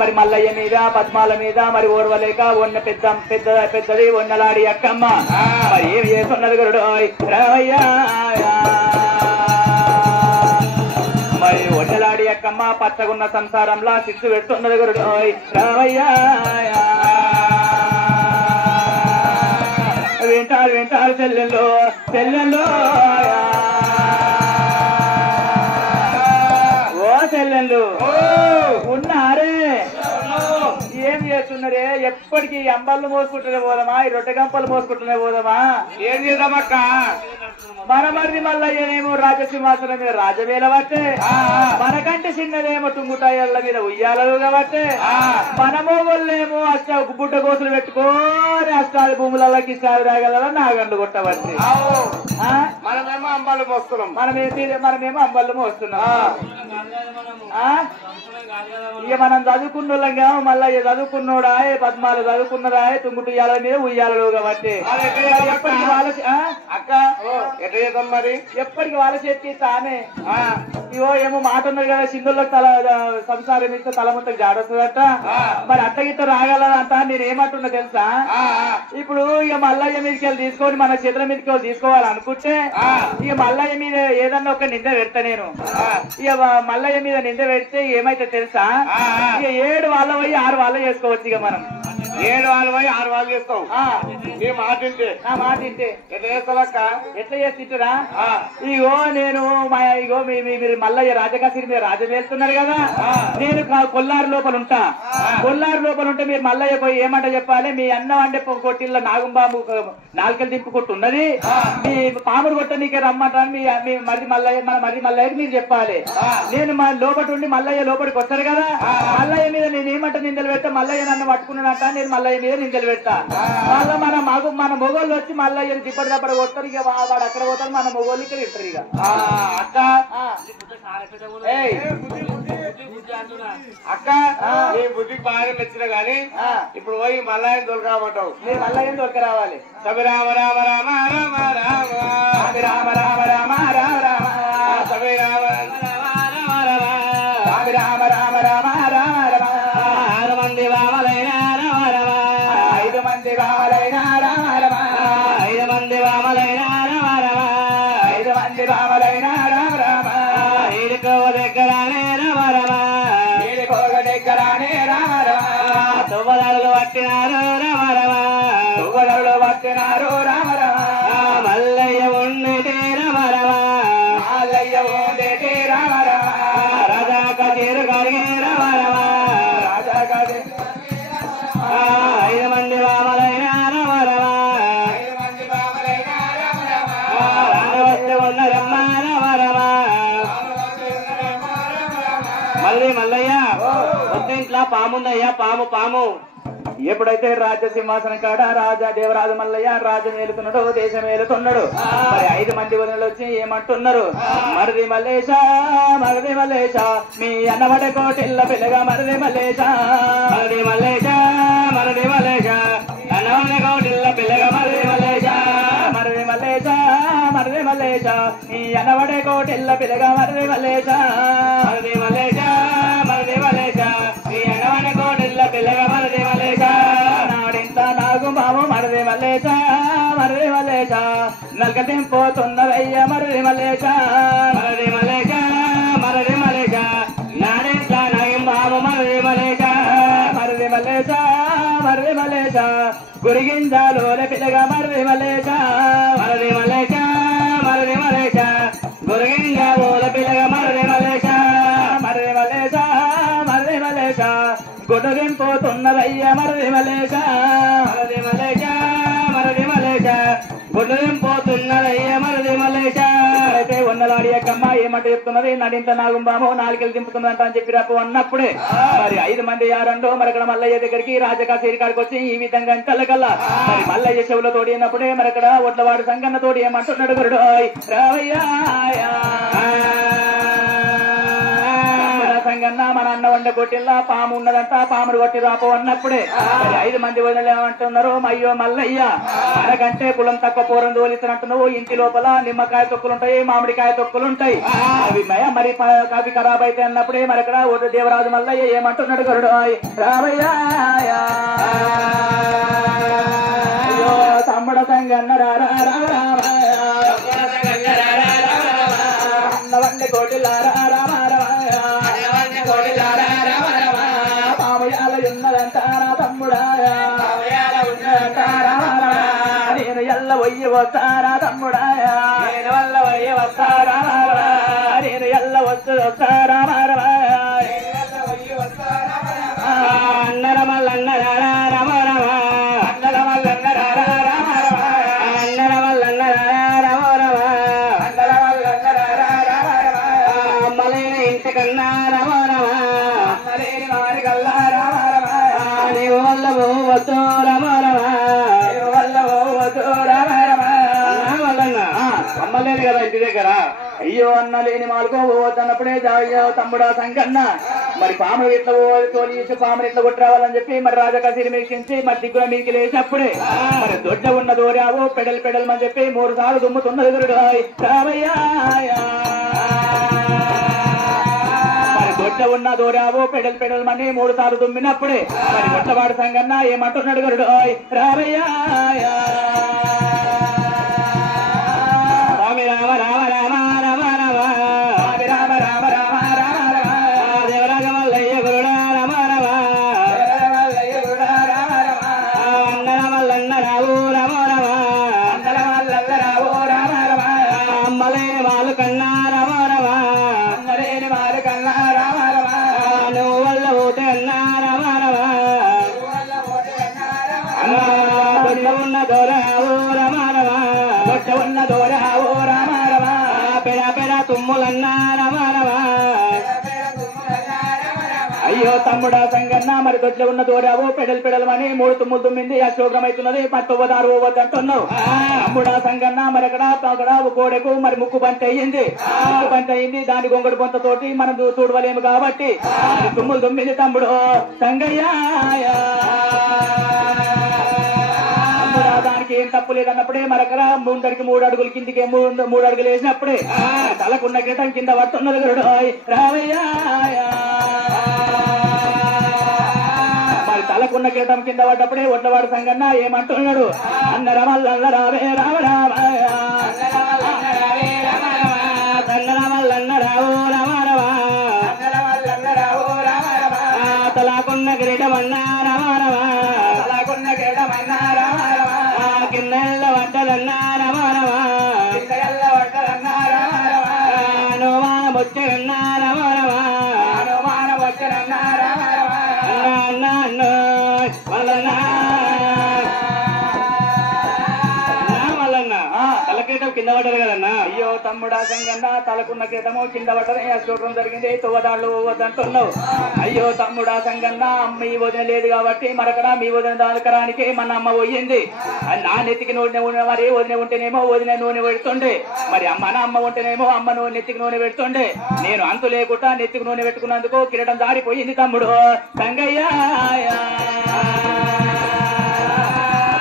మరి మల్లయ్య మీద పద్మాల మీద మరి ఓర్వలేక ఉన్న పెద్దది ఉన్నలాడి అక్కమ్మ మరి ఏం చేస్తున్నది గురుడు రామయ్య మరి ఒన్నలాడి అక్కమ్మ పచ్చగున్న సంసారంలో సిక్కు పెడుతున్నది గురుడు రామయ్య వింటారు చెల్లెల్లో ఓ చెల్లెళ్ళు ఉన్నారే ఏం చేస్తున్నారే ఎప్పటికీ అంబళ్ళు మోసుకుంటూనే పోదామా ఈ రొట్టె గంపలు మోసుకుంటూనే పోదామా ఏం చేద్దామక్క మన మరిది మల్లయ్యనేమో రాజసింహాసనం మీద రాజవేల పట్టే మనకంటే చిన్నదేమో టుంగుటాయళ్ళ మీద ఉయ్యాలలు కాబట్టే మన మొగోళ్ళేమో బుడ్డ కోసులు పెట్టుకోని అష్టాది భూములకి సాగు రాగల నాగండ్లు కొట్టబట్టి మనమేమో అంబళ్ళు మోస్తున్నాం మనమేమో అంబళ్ళు మోస్తున్నాం ఇక మనం చదువుకున్నోళ్ళంగా మళ్ళా చదువుకున్నోడా పద్మాలు చదువుకున్నదా తుంగుటుయ్యాల మీద ఉయ్యాలలు కాబట్టి అక్క మరి ఎప్పటికి వాళ్ళ చేతి తానే ఇవో ఏమో మాట ఉన్నది కదా సింధుల్లో తల సంసారం ఇస్తే తల మొత్తం జాడొస్తుందట మరి అట్టగిట్ట రాగలదంట నేనేమంటున్నా తెలుసా ఇప్పుడు ఇక మల్లయ్య మీదకి వెళ్ళి తీసుకొని మన చేతుల మీదకి వెళ్ళి తీసుకోవాలనుకుంటే ఇక మల్లయ్య మీద ఏదన్నా ఒక నింద పెడతా నేను ఇక మల్లయ్య మీద నింద పెడితే ఏమైతే తెలుసా ఇక 7 వాళ్ళ పోయి 6 వాళ్ళు చేసుకోవచ్చు ఇక మనం 7 వాళ్ళు పోయి 6 వాళ్ళు చేస్తావు నీ మాట వింటే ఎట్లా చేస్తావక్క ఎట్లా చేస్తుంటారా ఇగో నేను ఇగో మీరు మల్లయ్య రాజకాశి మీరు రాజం వేస్తున్నారు కదా నేను కొల్లారు లోపల ఉంటా మీరు మల్లయ్య పోయి ఏమంట చెప్పాలి మీ అన్నం అంటే కొట్టిల్ల నాగంబాబు నాలుకలు దింపు కొట్టు ఉన్నది మీ పాముడు కొట్ట నీకే రమ్మంటాను మీ మరిది మల్లయ్య మన మరిది మల్లయ్యకి మీరు చెప్పాలి నేను మా లోపల ఉండి మల్లయ్య లోపలికి వస్తారు కదా మల్లయ్య మీద నేను ఏమంట నిందలు పెడతా మల్లయ్య నన్ను పట్టుకున్నానంట నేను మల్లయ్య మీద నిందలు పెడతా మళ్ళీ మన మొగోళ్ళు వచ్చి మల్లయ్యని దిప్పటి దప్పటి కొడతారు ఇక వాడు అక్కడ పోతారు మన మొగోళ్ళు ఇక్కడ ఇస్తారు ఇక అక్క నీ బుద్ధికి బాగా నచ్చిన గాని ఇప్పుడు పోయి మల్లయ్యని దొరకమంటావు మీరు మల్లయ్యని దొరక రావాలి సభి రామ రామ రామ రామ రామ రామ రామ రామ రామ రామ సభి రామ రామ రామ రామ రామ రామ 6 మంది వామలైన రామ రామ 5 మంది వామలైన రామ రామ 5 మంది వామలైన రామ రామ 5 మంది వామలైన రామ రామ ఈడికో దగ్గరానే రామ రామ ఈడికో దగ్గరానే రామ రామ తువ్వదలు పట్టినారు రామ రామ తువ్వదలు పట్టినారు రామ రామ మల్లయ్య ఉండేటి రామ రామ మల్లయ్య ఉండేటి రామ రామ రాజా కచేరు గారికి రామ రామ రాజా కచేరు 5 మంది వామలైన రామ రామ 5 మంది వామలైన రామ రామ రాజవస్తే ఉన్నరమ్మ రామ రామ మల్లయ్య వస్తే ఇంట్లో పాముందయ్యా పాము ఎప్పుడైతే రాజ్య సింహాసనం కాడ రాజా దేవరాజు మల్లయ్య రాజ్యం ఏలుతున్నాడు దేశం ఏలుతున్నాడు మరి 5 మంది వదినలు వచ్చి ఏమంటున్నారు మరిది మల్లేశ మీ అన్నవడ కోటిల్ల పిల్లగా మరిది మల్లేశ అన్నవడ కోటిల్ల పిల్లగా మరిది మల్లేశ మీ అన్నవడ కోటిల్ల పిల్లగా మరిది మల్లేశ మీ అన్నవడ కోటిల్ల పిల్లగా మరిది మల్లేశ నాడింత నాగు బాబు మరిది మల్లేశ నల్క తింపోతున్నదయ్య మరిది మల్లేశ నాడింత నాగం బాబు మరిది మల్లేశ గురిగింజలోల పిల్లగా మరిది మల్లేశ గురిగింజలోల పిల్లగా మరిది మల్లేశ గుడ్డ దింపోతున్నదయ్య మరిది మల్లేశ గుడ్డ దింపోతున్నదయ్య మరిది మల్లేశ అయితే ఉన్నలాడి అక్కమ్మ ఏమంటే చెప్తున్నది నడింత నాగుంబాము నాలుకెళ్ళి దింపుతున్నదంట అని చెప్పి రాపు అన్నప్పుడే మరి 5 మంది యారండో మరి ఇక్కడ మల్లయ్య దగ్గరికి రాజకాశేరి కాడికి వచ్చి ఈ విధంగా కళ్ళకల్లా మరి మల్లయ్య చెవులో తోడి అన్నప్పుడే మరి అక్కడ ఒడ్లవాడు సంగన్న తోడి ఏమంటున్నాడు గురుడు రావయ్య సంగన్న మన అన్న వండ కొట్టిల్లా పాము ఉన్నదంట పాముడు కొట్టి రాపో అన్నప్పుడే 5 మంది వదిలే ఏమంటున్నారు అయ్యో మల్లయ్య మనకంటే కులం తక్కువ పూరం తోలిస్తున్నట్టున్నావు ఇంటి లోపల నిమ్మకాయ తొక్కులుంటాయి మామిడికాయ తొక్కులుంటాయి అవి మరి అవి ఖరాబ్ అయితే అన్నప్పుడే మరి అక్కడ దేవరాజు మల్లయ్య ఏమంటున్నాడు గరుడు రామయ్య అయ్యో తమ్ముడ సంగన్న అన్న వండి కోటిల్లారా పామయాల ఉన్నదంటారా తమ్ముడాయా నేను ఎల్ల వయ్యి వస్తారా తమ్ముడాయా నేను వల్ల వయ్యి వస్తారా నేను ఎల్ల వస్తారా అమ్మలేదు కదా ఇంటి దగ్గర అయ్యో అన్న లేని మాలుకో పోవద్దన్నప్పుడే తమ్ముడా సంకన్న మరి పాములు ఇట్లా తోలి పాములు ఇట్లా కొట్టిరావాలని చెప్పి మరి రాజకాశీని మీకించి మరి దిగ్గుల మీకి లేచినప్పుడే మరి దొడ్డ ఉన్న దోరావు పెడల్ పెడల్మని చెప్పి 3 సార్లు దుమ్ముతున్నది గురుడు మరి దొడ్డ ఉన్న దోరావు పెడల్ పెడల్మని 3 సార్లు దుమ్మినప్పుడే మరి కొట్టవాడు సంగన్న ఏమంటున్నాడు గురుడు రామయ్య అయ్యో తమ్ముడా సంగన్న మరి దొడ్లో ఉన్న దూరావు పెడల్ పెడలమని 3 తుమ్ములు తుమ్మింది అశోభ్రం అవుతున్నది పట్టువదారు పోవద్దంటున్నావు తమ్ముడా సంగన్న మరి అక్కడ గోడకు మరి ముక్కు బంతి అయ్యింది దాని గొంగడు పొంతతోటి మనం చూడవలేము కాబట్టి తుమ్ములు తుమ్మింది తమ్ముడు సంగయ్య దానికి ఏం తప్పు లేదన్నప్పుడే మరొక ముందరికి 3 అడుగులు కిందికి 3 అడుగులు వేసినప్పుడే తలకున్న క్రితం కింద పడుతున్నది గరుడు రామయ్య మరి తలకున్న క్రితం కింద పడ్డప్పుడే ఒడ్లవాడు సంగన్న ఏమంటున్నాడు అన్న రమల్ల రావే రామ రామయ్య సంగరమల్లన్న రావు రామ తలకున్న కిరీటమన్నా రామ తలకున్న కిరీటమన్నా రామ కిన్నెల్ల వడ్డలన్నారమానవా అనుమాన వచ్చన్నారమానవా అనుమాన వచ్చన్నారమానవా తలకీటం కింద పడ్డది కదన్నా అయ్యో తమ్ముడా సంగన్న తలకున్న కీటము కింద పడ్డది చూడడం జరిగింది తువ్వదాళ్ళు వద్దంటున్నావు అయ్యో తమ్ముడా సంగన్న మీ వదిన లేదు కాబట్టి మరొకడ మీ వదిన దాలకరానికి మన అమ్మ పోయింది నా నెత్తికి నూనె మరి వదిన ఉంటేనేమో వదిన నూనె పెడుతుండే మరి మన అమ్మ ఉంటేనేమో అమ్మ నెత్తికి నూనె పెడుతుండే నేను అంతు లేకుండా నెత్తికి నూనె పెట్టుకున్నందుకు కిరీటం దారిపోయింది తమ్ముడు సంగయ్య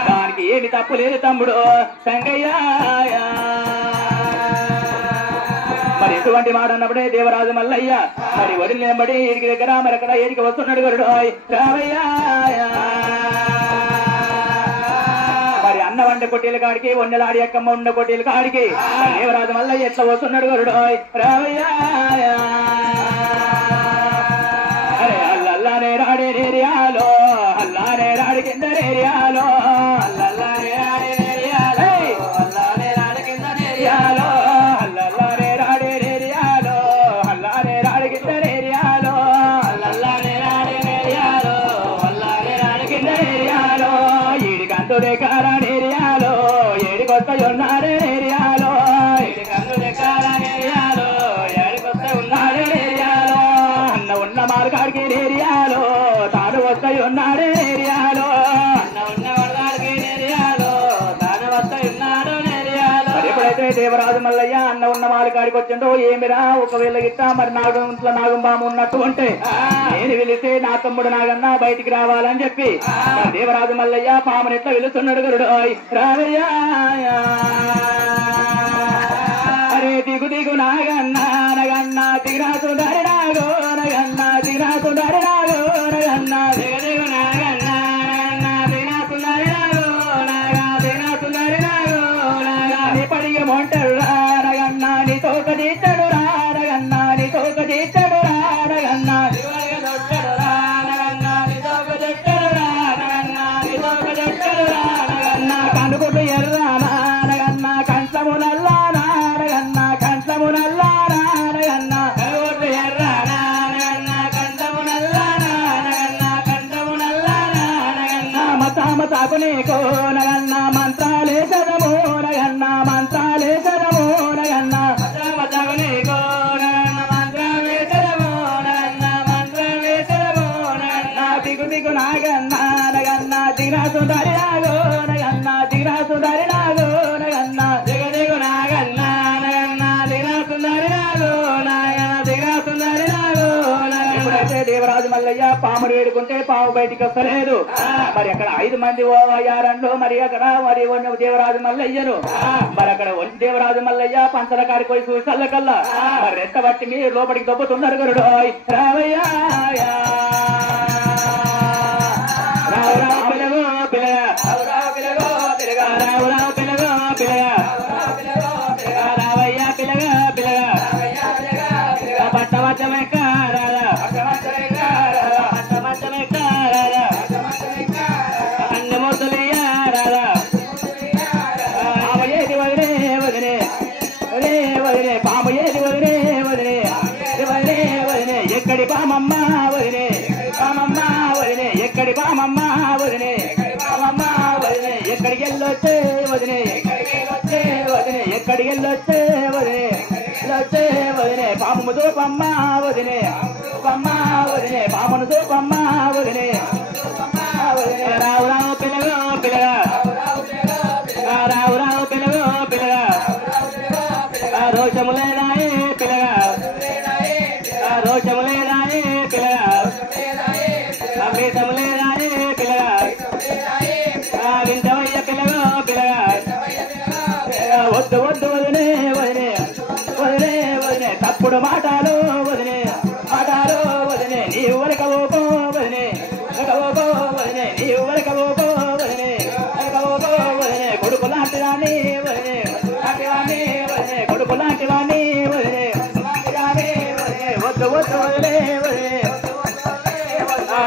దానికి ఏమి తప్పు లేదు తమ్ముడు సంగయ్య మరి ఎటువంటి మాట అన్నప్పుడే దేవరాజు మల్లయ్య మరి వదిలి నిలబడి ఏడికి దగ్గర మరి అక్కడ ఏడికి వస్తున్నాడు గరుడు రామయ్య మరి అన్న వండ కొట్టేల కాడికి వండలాడి అక్కమ్మ ఉండ కొట్టేల కాడికి దేవరాజు మల్లయ్య ఎట్లా వస్తున్నాడు గరుడు రామయ్య అరే అల్లల్లానే రాడే రేరియాలో అల్లానే రాడి కింద రేరియాలో అల్లల్లానే రాడే రేరియాలో అల్లానే రాడి కింద రేరియాలో అల్లల్లానే రాడే రేరియాలో అల్లానే రాడి కింద రేరియాలో అల్లల్లానే రాడే రేరియాలో అల్లానే రాడి కింద రేరియాలో ఈడికందు దేకారా రేరియాలో ఏడికొత్త ఉన్నారే రేరియాలో ఈడికందు దేకారా రేరియాలో ఏడికొత్త ఉన్నారే రేరియాలో అన్న ఉన్న మార్గాడికి రేరియాలో తాను వస్తాయి ఉన్నాడే రేరియాలో అన్న ఉన్న మార్గాడికి రేరియాలో తాను వస్తాయి ఉన్నాడు రేరియాలో ఎప్పుడైతే దేవరాజు మల్లయ్య అన్న ఉన్న మార్గాడికి వచ్చిండో ఏమిరా ఒకవేళ గిట్ట మరి ఇంట్లో నాగంబాము ఉన్నట్టు అంటే నేను పిలిస్తే నా తమ్ముడు నాగన్న బయటికి రావాలని చెప్పి దేవరాజు మల్లయ్య పాముని ఎట్లా పిలుస్తున్నాడు గరుడు రావయ్య అరే దిగు దిగు నాగన్న నగన్న దిగరాసు దారి నాగో నగన్న దిగరాసు దారి నాగో నగన్న దిగ దిగు నాగన్న నగన్న దిగరాసు దారి నాగో నాగా దిగరాసు దారి నాగో నాగా నీ పడిగ మొంటరు నగన్న నీ తోక తీర్చడు నగన్న నీ తోక తీర్చడు నగన్న కనుగుడు ఎర్రానా నగన్న కంచము నల్లానా నగన్న కంచము నల్లానా నగన్న కనుగుడు ఎర్రానా నగన్న కంచము నల్లానా నగన్న కంచము నల్లానా నగన్న మతాకు నీకో నగన్న మంత్రాలేశరము నగన్న మంత్రాలేశరము నగన్న మతాకు నీకో నగన్న మంత్రాలేశరము నగన్న మంత్రాలేశరము నగన్న దిగు దిగు నాగన్న నగన్న దిగరాసు దారి నాగో నగన్న దిగరాసు దారి నాగో నగన్న దిగ దిగు నాగన్న నగన్న దిగరాసు దారి నాగో నాగన్న దిగరాసు దారి నాగో ఎప్పుడైతే దేవరాజు మల్లయ్య పాముడు వేడుకుంటే పాము బయటికి వస్తలేదు మరి అక్కడ 5 మంది అయ్యారంలో మరి అక్కడ మరి దేవరాజు మల్లయ్యను మరి అక్కడ దేవరాజు మల్లయ్య పంచల కాడికి పోయి చూసల్లకల్లా మరి రెట్ట బట్టి మీరు లోపలికి దొబ్బుతున్నారు గరుడు రావయ్య రావయ్య పిల్లగా పిల్లగా పట్టమచ్చమే కారాదా పట్టమచ్చమే కారాదా అన్ని మొదలయ్యా రాదా పాము ఏది వదిలే వదిలే వదిలే వదిలే పాము ఏది వదిలే వదిలే వదిలే వదిలే ఎక్కడి పామమ్మ వదిలే పామమ్మ వదిలే ఎక్కడి పామమ్మ వదిలే పామమ్మ వదిలే ఎక్కడికి వెళ్ళొచ్చే వదిలే వదిలే ఎక్కడికి వెళ్ళొచ్చే వదిలే వచ్చే వదిలే పాము దూపమ్మ వదిలే పమ్మ వదిలే పామును దూపమ్మ వదిలే రావు రావు పిల్లగా పిల్లగా రావు రావు పిల్లగా పిల్లగా రోషము లేదాయే పిల్లగా రోషము లేదాయే పిల్లగా అమృతము లేదాయే పిల్లగా వింటవయ్య పిల్లగా పిల్లగా వద్దు వద్దు వదిలే వదిలే వదిలే వదిలే తప్పుడు మాటలు వదిలే మాటలు వదిలే నీవు వరకవోకో వదిలే వరకవోకో వదిలే నీవు వరకవోకో వదిలే వరకవోకో వదిలే కొడుకు లాంటి రాని వదిలే లాంటి రాని వదిలే కొడుకు లాంటి రాని వదిలే రాని వదిలే వద్దు వద్దు వదిలే వదిలే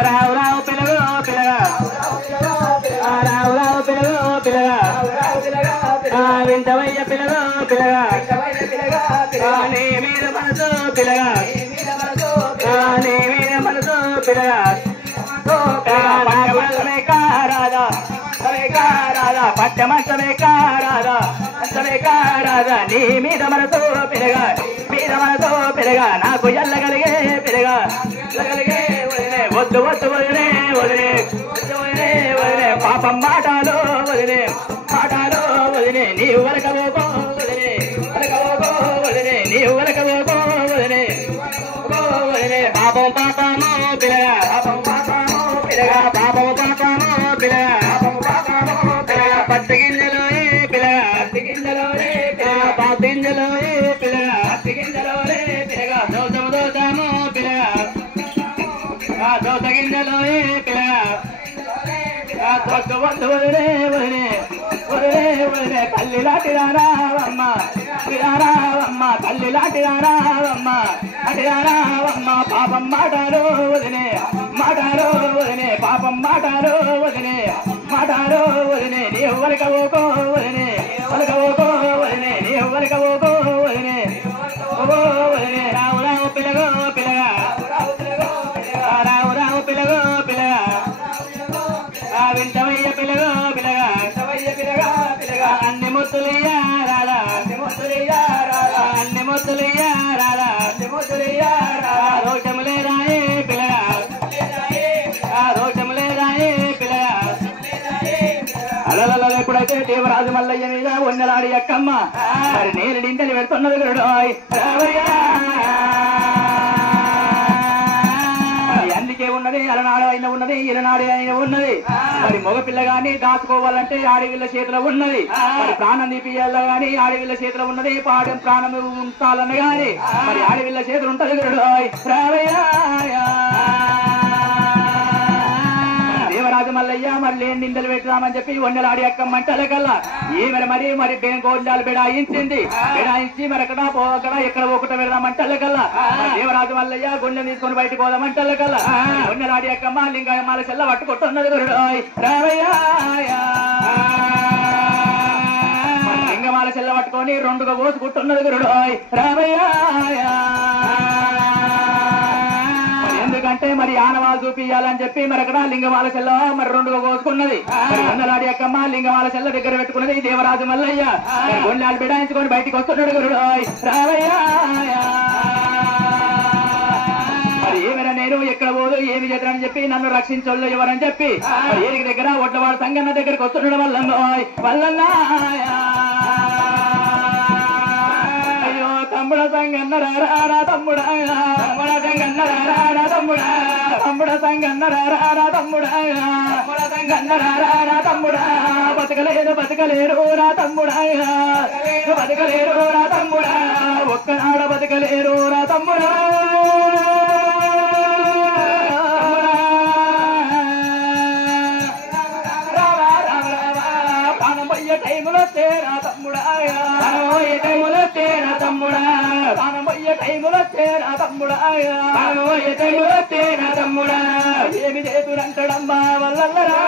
రావు రావు పిల్లగా పిల్లగా రావు రావు పిల్లగా పిల్లగా వింటవయ్య పిల్లగా పిల్లగా నీ మీద మనసు పిల్లగా నీ మీద మనసు పిల్లగా పట్టమస్తమే కారాదా కారాదా పట్టమస్తమే కారాదా అస్తమే కారాదా నీ మీద మనసు పిల్లగా మీద మనసు పిల్లగా నాకు ఎల్లగలిగే పిల్లగా ఎల్లగలిగే వదిలే వద్దు వద్దు వదిలే వదిలే వదిలే వదిలే పాపం మాటలు వదిలే మాటలు వదిలే నీవు వరకవోకో వదిలే వరకవోకో వదిలే నీవు వరకవోకో వదిలే వదిలే పాపం పాపము పిల్లగా పాపం పాపము పిల్లగా పాపము పాపము పిల్లగా పాపము పాపము పిల్లగా పత్తి గింజలు పిల్లగా పత్తి గింజలు పిల్లగా పత్తి గింజలు పిల్లగా పత్తి గింజలు పిల్లగా దోసము దోసము పిల్లగా దోస గింజలు పిల్లగా వద్దు వదిలే వదిలే వదిలే వదిలే తల్లి లాంటి రారావమ్మ రారావమ్మ తల్లి లాంటి రారావమ్మ అటి రారావమ్మ పాపం మాటారు వదిలే మాటారు వదిలే పాపం మాటారు వదిలే మాటారు వదిలే నీ వరకవోకో వదిలే వరకవోకో వదిలే నీ వరకవోకో వదిలే వదిలే రావు రావు పిల్లగో పిల్లగా రావు రావు పిల్లగో పిల్లగా వింటవయ్య పిల్లగో పిల్లగా పిల్లగా అన్ని ముత్తులయ్యా రాదా అన్ని ముత్తులయ్యా రాదా రోషము లేదాయే పిల్లగా రోషము లేదాయే పిల్లగా అలలలో ఎప్పుడు అయితే దేవరాజు మల్లయ్య మీద ఉన్నలాడి అక్కమ్మ మరి నేను నిందలు పెడుతున్నది గురుడు అందుకే ఉన్నది అలనాడు అయిన ఉన్నది ఇలనాడు అయిన ఉన్నది మరి మగపిల్ల గాని దాచుకోవాలంటే ఆడవిల్ల చేతిలో ఉన్నది మరి ప్రాణం తీపియాల గాని ఆడవిల్ల చేతిలో ఉన్నది పాడెం ప్రాణం ఉంచాలని గాని మరి ఆడవిల్ల చేతులు ఉంటది గురుడు దేవరాజు మల్లయ్య మరి లేని నిందలు పెట్టుదామని చెప్పి వండలాడి అక్క మంటల కల్లా ఏమైనా మరి గోండాలు బిడాయించింది బిడాయించి మరి అక్కడ పోకడా ఎక్కడ ఒకటి పెడదామంటల కల్లా దేవరాజు మల్లయ్య గుండె తీసుకొని బయటకు పోదామంటల కల్లా వండలాడి అక్కమ్మ లింగమాల చెల్ల పట్టుకుంటున్నది గురుడు లింగమాల చెల్ల పట్టుకొని రెండుగా కోసుకుంటున్నది గురుడు ఎందుకంటే మరి ఆనవాళ్ళు చూపియాలని చెప్పి మరి అక్కడ లింగమాల చెల్ల మరి రెండుగా కోసుకున్నది వందలాడి అక్కమ్మ లింగమాల చెల్ల దగ్గర పెట్టుకున్నది దేవరాజు మల్లయ్య గొండాలు బిడాయించుకొని బయటికి వస్తున్నాడు గురుడు మరి ఏమైనా నేను ఎక్కడ పోదు ఏమి చేద్దానని చెప్పి నన్ను రక్షించోళ్ళు ఎవరని చెప్పి ఏరికి దగ్గర ఒడ్లవాడు సంగన్న దగ్గరికి వస్తున్నాడు వల్లన్నా తమ్ముడ సంగన్న రారా తమ్ముడా తమ్ముడ సంగన్న రారా తమ్ముడా తమ్ముడ సంగన్న రారా తమ్ముడా తమ్ముడ సంగన్న రారా తమ్ముడా బతకలేరు రా తమ్ముడా బతకలేరు రా తమ్ముడా ఒక్కనాడ బతకలేరు రా తమ్ముడా టైములో తేరా తమ్ముడా టైములో తేరా తమ్ముడా టైములో తేరా తమ్ముడా టైములో తేరా తమ్ముడా ఏమి చేతులంటాడమ్మా వల్లరా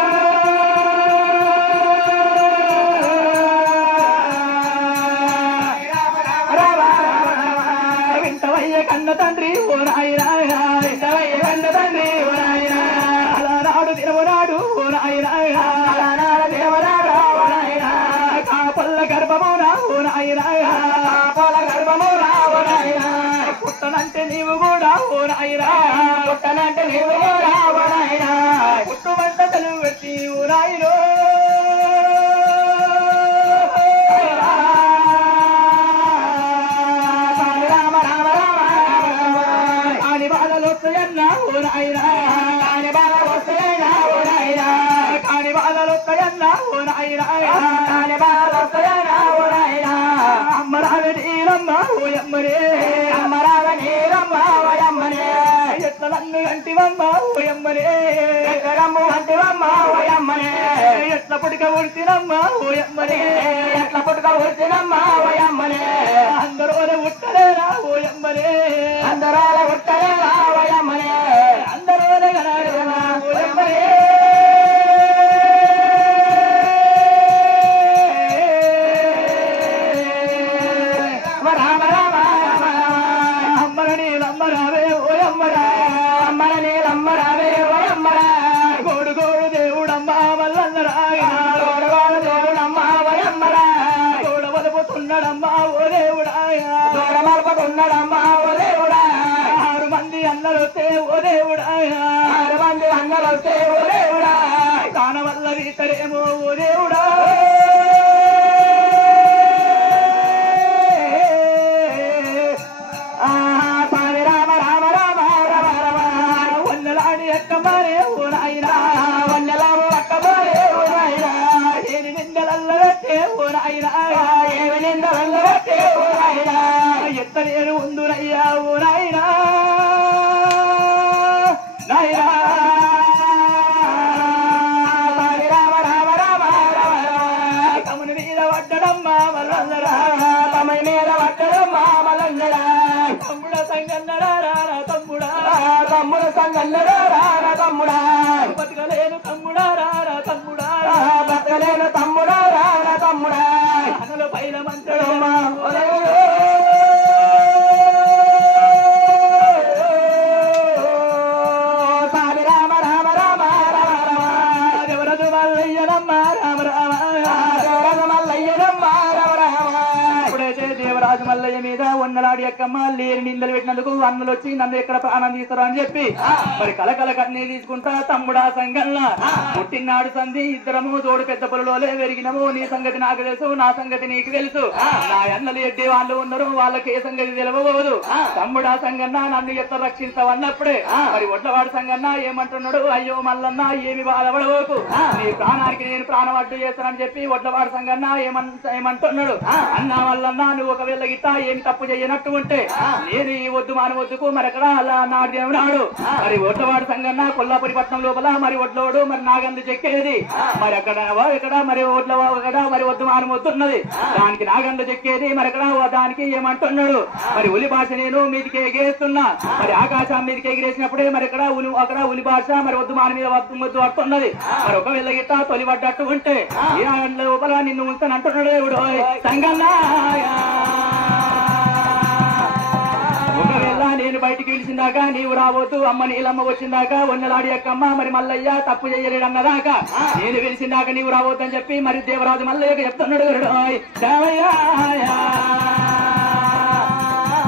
వింటవయ్య కన్న తండ్రి ఓ నాయనా వింటవయ్య కన్న తండ్రి ఓ నాయనా అలనాడు దినమునాడు ఓ నాయనా అలనాడు దినమునాడు కాపల్ల గర్భమునా ఓ నాయనా కాపల్ల గర్భమునా ఓ నాయనా పుట్టనంటే నీవు కూడా ఓ నాయనా పుట్టనంటే నీవు కూడా ఓ నాయనా పుట్టుమంట తెలుగు పెట్టి ఓ నాయనో రామ రామ రామ కాని బాధలు వస్తాయన్నా ఓ నాయనా కాని బాధలు వస్తాయన్నా ఓ నాయనా కాని బాధలు వస్తాయన్నా ఓ నాయనా కాని బాధలు వస్తాయన్నా ఓ నాయనా అమ్మ రావే నీరమ్మ ఓయమ్మనే అమ్మ రావే నీరమ్మ ఓయమ్మనే ఎట్ల నన్ను అంటివమ్మ ఓయమ్మనే ఎట్లమ్మ అంటివమ్మ ఓయమ్మనే ఎట్ల పుట్టుక ఉడితినమ్మ ఓయమ్మనే ఎట్ల పుట్టుక ఉడితినమ్మ ఓయమ్మనే అందరోల ఉట్టలేరా ఓయమ్మనే అందరోల ఉట్టలేరా ఓయమ్మనే అందరోల గనలేరా ఓయమ్మనే తరేమో ఓ దేవుడా స్వామి రామ రామ రామ రామ రామ వన్నలాడి అక్కమారే ఓ నాయనా వన్నలాము అక్కమారే ఓ నాయనా ఏమి నిందలల్లబట్టే ఓ నాయనా ఏమి నిందలల్లబట్టే ఓ నాయనా ఎత్త నేను ఉందునయ్యా ఓ నాయనా నాయనా తమ్ముడ సంగన్న రారా తమ్ముడా బతకలేను తమ్ముడా రారా తమ్ముడా బతకలేను తమ్ముడా రారా తమ్ముడా అనలు పైన మంత్రమ్మా స్వామి రామ రామ రామ రామ రామ దేవరాజు మల్లయ్యనమ్మ రామ రామ దేవరాజు మల్లయ్యనమ్మ రామ రామ ఇప్పుడైతే దేవరాజు మల్లయ్య మల్లయ్య మీద ఉన్నలాడి అక్కమ్మ లేని నిందలు పెట్టినందుకు అన్నలు వచ్చి నన్ను ఎక్కడ ప్రాణం తీస్తారు అని చెప్పి మరి కలకల కన్నీ తీసుకుంటా తమ్ముడా సంగల్లా పుట్టినాడు సంధి ఇద్దరము తోడు పెద్ద పొలలోలే పెరిగినము నీ సంగతి నాకు తెలుసు నా సంగతి నీకు తెలుసు నా అన్నలు ఎడ్డి వాళ్ళు ఉన్నారు వాళ్ళకి ఏ సంగతి తెలియబోదు తమ్ముడా సంగన్న నన్ను ఎత్త రక్షిస్తావు అన్నప్పుడే మరి ఒడ్లవాడు సంగన్న ఏమంటున్నాడు అయ్యో మల్లన్న ఏమి బాధపడబోకు నీ ప్రాణానికి నేను ప్రాణం అడ్డు చేస్తానని చెప్పి ఒడ్లవాడు సంగన్న ఏమంటున్నాడు అన్న వల్లన్న నువ్వు ఒకవేళ గిట్ట ఏమి తప్పు చేయనట్టు ఉంటే నేను ఈ వద్దు మానవద్దుకు మరక్కడ అలా నాడు మరి ఒడ్లవాడు సంగన్న కొల్లాపురి పట్నం లోపల మరి ఒడ్లోడు మరి నాగంది చెక్కేది మరి అక్కడ ఇక్కడ మరి ఒడ్ల మరి వద్దు మానవద్దున్నది దానికి నాగంద చెక్కేది మరి అక్కడ దానికి ఏమంటున్నాడు మరి ఉలి భాష నేను మీదికి ఎగేస్తున్నా మరి ఆకాశం మీదకి ఎగిరేసినప్పుడే మరి అక్కడ ఉలి భాష మరి వద్దు మాన మీద వద్దు పడుతున్నది మరి ఒకవేళ గిట్ట తొలి పడ్డట్టు ఉంటే ఈ లోపల నిన్ను ఉంచాను అంటున్నాడు దేవుడు సంగన్నా ఒకవేళ నేను బయటికి పిలిచిందాక నీవు రాబోతు అమ్మ నీలమ్మ వచ్చిందాక ఉన్నలాడి అక్కమ్మ మరి మల్లయ్య తప్పు చేయలేడు అన్నదాకా నేను పిలిచిందాక నీవు రాబోతు అని చెప్పి మరి దేవరాజు మల్లయ్య చెప్తున్నాడు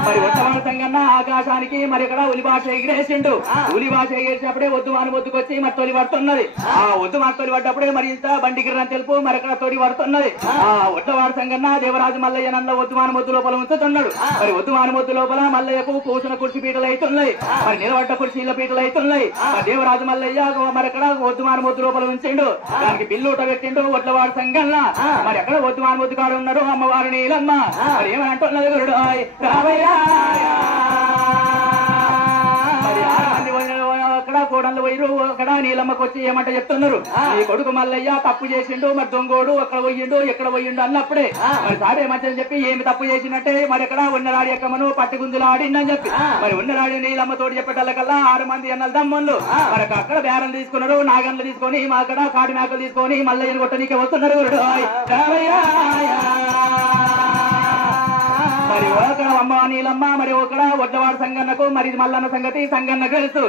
మరి ఉత్తరాల సంగన్న ఆకాశానికి మరి ఇక్కడ ఉలి భాష ఎగిరేసిండు ఉలి భాష ఎగిరేసినప్పుడే వద్దు మాను వద్దుకొచ్చి మరి తొలి పడుతున్నది ఆ వద్దు మాను తొలి పడ్డప్పుడే మరి ఇంత బండిగిరని తెలుపు మరి ఇక్కడ తొలి పడుతున్నది ఆ ఉత్తవాడ సంగన్న దేవరాజు మల్లయ్య నల్ల వద్దు మాను మొద్దు లోపల ఉంచుతున్నాడు మరి వద్దు మాను మొద్దు లోపల మల్లయ్యకు కూర్చున్న కుర్చీ పీటలు అవుతున్నాయి మరి నిలబడ్డ కుర్చీల పీటలు అవుతున్నాయి దేవరాజు మల్లయ్య మరి అక్కడ వద్దు మాను మొద్దు లోపల ఉంచిండు దానికి బిల్లుట పెట్టిండు ఒడ్లవాడ సంగన్న మరి అక్కడ వద్దు మాను మొద్దు కాడు ఉన్నారు అమ్మవారు నీలమ్మ మరి ఏమని అంటున్నది గురుడు రావయ్య మరి 6 మంది అక్కడ కోడళ్ళు పోయిరు అక్కడ నీలమ్మకు వచ్చి ఏమంట చెప్తున్నారు ఈ కొడుకు మల్లయ్య తప్పు చేసిండు మరి దొంగోడు అక్కడ పోయిండు ఎక్కడ పోయిండు అన్నప్పుడే మరి సాడే మంచి చెప్పి ఏమి తప్పు చేసినట్టే మరి అక్కడ ఉన్నరాడి ఎక్కమను పట్టుకుందులు ఆడిండని చెప్పి మరి ఉన్నరాడి నీలమ్మ తోటి చెప్పేటల్లకల్లా 6 మంది అన్నలు తమ్ముళ్ళు మరి అక్కడ బేరం తీసుకున్నారు నాగన్లు తీసుకొని మా అక్కడ కాటి మేకలు తీసుకొని మల్లయ్యను కొట్టనీకే వస్తున్నారు మరి ఒక అమ్మ నీలమ్మ మరి ఒకడ ఒడ్లవాడ సంగన్నకు మరి మల్లన్న సంగతి సంగన్న తెలుసు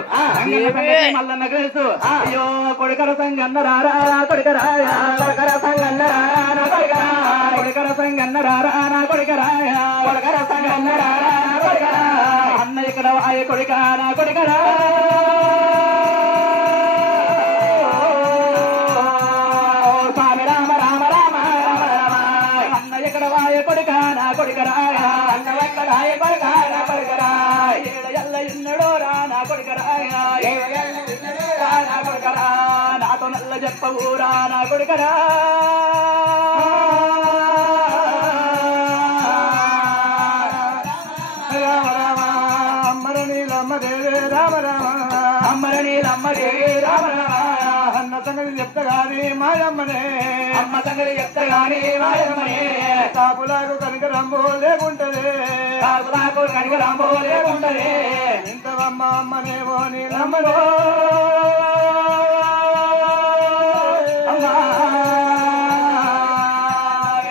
మల్లన్న తెలుసు అయ్యో కొడుకర సంగన్న రారా కొడుకరా కొడుకర సంగన్న రారా కొడుకరా కొడుకర సంగన్న రారా కొడుకరా కొడుకర సంగన్న రారా కొడుకరా అన్న ఇక్కడ వాయ కొడుకా నా కొడుకరా స్వామి రామ రామ రామ రామ రామ అన్న ఇక్కడ వాయ కొడుకా నా కొడుకరా నాతో నల్ల చెప్పవురా నా కొడుకరా రామ రామ అమ్మర నీలమ్మ దేవే రామ రామ అమ్మర నీలమ్మ దేవే రామ రామ అన్న సంగతి చెప్తగాని మాయమ్మనే అమ్మ సంగతి చెప్తగాని మాయమ్మనే కాపులాకు కనుక రంబో లేకుంటదే కాపులాకు కనుక రంబో లేకుంటదే ఇంతవమ్మ అమ్మనేమో నీలమ్మలో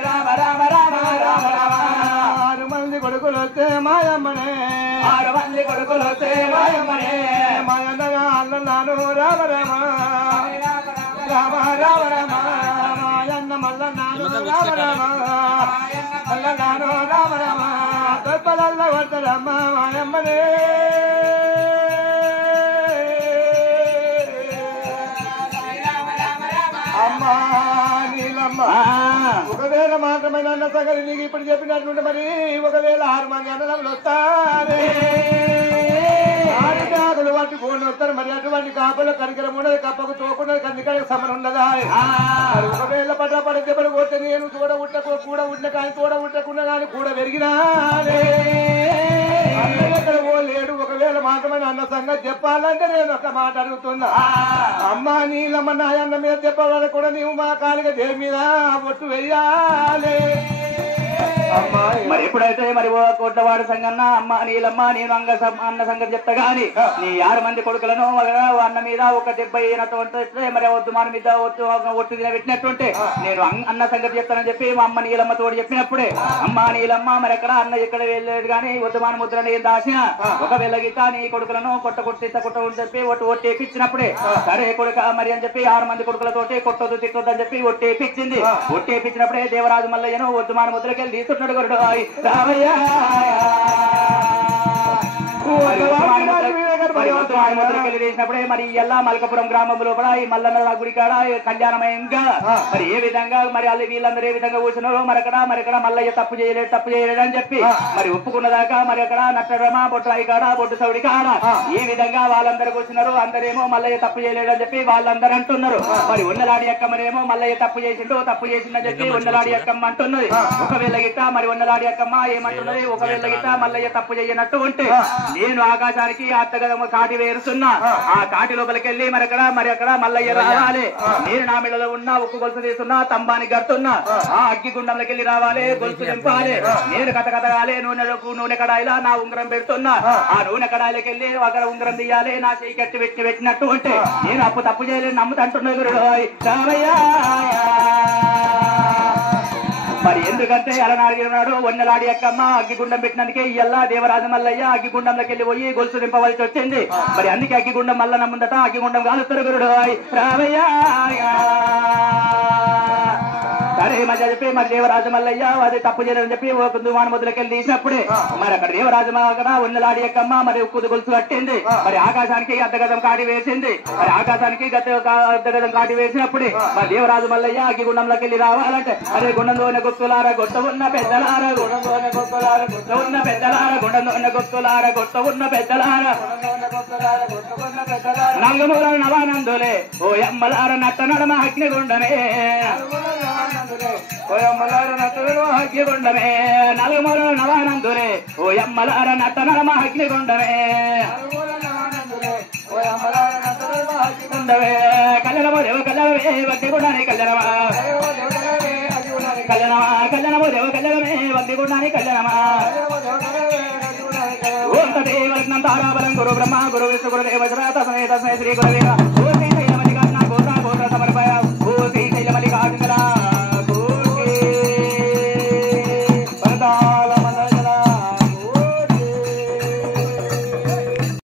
రామ రామ రామ రామ రామ 6 మంది కొడుకులు వస్తే మాయమ్మనే 6 మంది కొడుకులు వస్తే మాయమ్మనే మాయన్నగా అన్నాను రామ రామ రామ రామ రామ మాయన్న మల్లన్నాను రామ రామ మల్లన్నాను రామ రామ తప్పలల్ల వద్దరమ్మ మాయమ్మనే అమ్మా నీలమ్మ ఒకవేళ మాత్రమే అన్న సంగతి నీకు ఇప్పుడు చెప్పినట్టుంటే మరి ఒకవేళ 6 మంది అన్నదమ్ములు వస్తారే ఆకులు వాటి గోళ్ళు వస్తారు మరి అటువంటి కాపలు కనికరం ఉండదు కప్పకు తోకున్నది కందికాయకు సమరం ఉండదా ఒకవేళ పడ్డ దెబ్బలు పోతే నేను చూడ ఉట్టకు కూడా ఉండ కానీ చూడ ఉట్టకున్నా కానీ కూడా పెరిగినానే ఎక్కడ పోలేడు ఒకవేళ మాత్రమే అన్న సంగతి చెప్పాలంటే నేను ఒక మాట అడుగుతున్నా అమ్మ నీలమ్మ నాయన్న మీద చెప్పాలని కూడా నీవు మా కాలిక దేవి మీద ఒట్టు వెయ్యాలి మరి ఎప్పుడైతే మరి కోట్లవాడ సంగన్న అమ్మ నీలమ్మ నేను అన్న సంగతి చెప్తా గాని నీ 6 మంది కొడుకులను అన్న మీద ఒక దెబ్బ అయినటువంటి మరి వద్దు మన మీద ఒట్టు పెట్టినట్టుంటే నేను అన్న సంగతి చెప్తానని చెప్పి మా అమ్మ నీలమ్మ తోడు చెప్పినప్పుడే అమ్మ నీలమ్మ మరి ఎక్కడ అన్న ఎక్కడ వెళ్ళలేదు కానీ వద్దు మన ముద్రని ఏం దాచిన ఒకవేళ గీత నీ కొడుకులను కొట్టని చెప్పి ఒట్టేపించినప్పుడే సరే కొడుక మరి అని చెప్పి 6 మంది కొడుకులతోటి కొట్టొద్దు తిట్టొద్దు అని చెప్పి ఒట్టేపించింది ఒట్టేపించినప్పుడే దేవరాజు మల్లయ్యను వద్దు మన ముద్రకెళ్ళి అంటున్నాడు గురుడు రామయ్య చేసినప్పుడే మరి ఎలా మల్కపురం గ్రామం లోపల ఈ మల్లన్న గుడి కాడ కళ్యాణమయంగా మరి ఏ విధంగా మరి వాళ్ళు వీళ్ళందరూ ఏ విధంగా కూర్చున్నారో మరక్కడ మల్లయ్య తప్పు చేయలేడు అని చెప్పి మరి ఒప్పుకున్నదాకా మరి అక్కడ నట్టరమ బొట్టు కాడ బొట్టు సౌడి కాడ ఈ విధంగా వాళ్ళందరూ కూర్చున్నారు అందరేమో మల్లయ్య తప్పు చేయలేడు అని చెప్పి వాళ్ళందరూ అంటున్నారు మరి ఉన్నలాడి అక్కమ్మనేమో మల్లయ్య తప్పు చేసిందని చెప్పి ఉన్నలాడి అక్కమ్మ అంటున్నది ఒకవేళ గిట్ట మరి ఉన్నలాడి అక్కమ్మ ఏమంటున్నది ఒకవేళ గిట్ట మల్లయ్య తప్పు చేయనట్టు ఉంటే నేను ఆకాశానికి అత్తగదమ్మ కాటి వేరుస్తున్నా ఆ కాటి లోపలికి వెళ్ళి మరి అక్కడ మల్లయ్య రావాలి నేను నా మెడలో ఉన్న ఉక్కు గొలుసు తీస్తున్నా తంబానికి గడుతున్నా ఆ అగ్గి గుండంలోకి వెళ్ళి రావాలి గొలుసు నింపాలి నేను కథకాలి నూనె కడాయిలా నా ఉంగరం పెడుతున్నా ఆ నూనె కడాయిలకి వెళ్ళి అక్కడ ఉంగరం తీయాలి నా చేయి కట్టి పెట్టినట్టు ఉంటే నేను అప్పు తప్పు చేయలేదు నమ్ముతంటున్నా గురుడు మరి ఎందుకంటే అలనాడు వన్నెలాడి అక్కమ్మ అగ్గిగుండం పెట్టినందుకే ఇయ్యల్లా దేవరాజు మల్లయ్య అగ్గిగుండంలోకి వెళ్ళి పోయి గొలుసు నింపవలసి వచ్చింది మరి అందుకే అగ్గిగుండం మల్ల నమ్ముందట అగ్గిగుండం కాలుస్తారు గురుడు రామయ్య సరే మధ్య చెప్పి మరి దేవరాజు మల్లయ్య అది తప్పు చేయలేదని చెప్పి ఒక దుమాన మొదలకెళ్ళి తీసినప్పుడే మరి అక్కడ దేవరాజు అక్కడ ఉన్నలాడి అక్కమ్మ మరి ఉక్కు గొలుసు కట్టింది మరి ఆకాశానికి అద్దగదం కాటి వేసింది మరి ఆకాశానికి అద్దగదం కాటి వేసినప్పుడే మరి దేవరాజు మల్లయ్య అగ్గిగుండంలోకి వెళ్ళి రావాలంటే అరే గుండంలోనే గుర్తులార గొట్ట ఉన్న పెద్దలార గుండంలోనే గుర్తులార గొట్ట ఉన్న పెద్దలార గుండంలోనే గుర్తులార గొట్ట ఉన్న పెద్దలార నలుగుమూల నవానందులే ఓ ఎమ్మలార నట్ట నడమ అగ్నిగుండమే ఓ ఎమ్మలార నట్ట నడమ అగ్నిగుండమే నలుగుమూల నవానందులే ఓ ఎమ్మలార నట్ట నడమ అగ్నిగుండమే అగ్నిగుండమే కళ్యాణమో దేవ కళ్యాణమే అగ్నిగుండాని కళ్యాణమా కళ్యాణమో దేవ కళ్యాణమే అగ్నిగుండాని కళ్యాణమా ఓం తదేవ తారాబలం గురు బ్రహ్మ గురు విష్ణు గురుదేవ తస్మై శ్రీ గురవే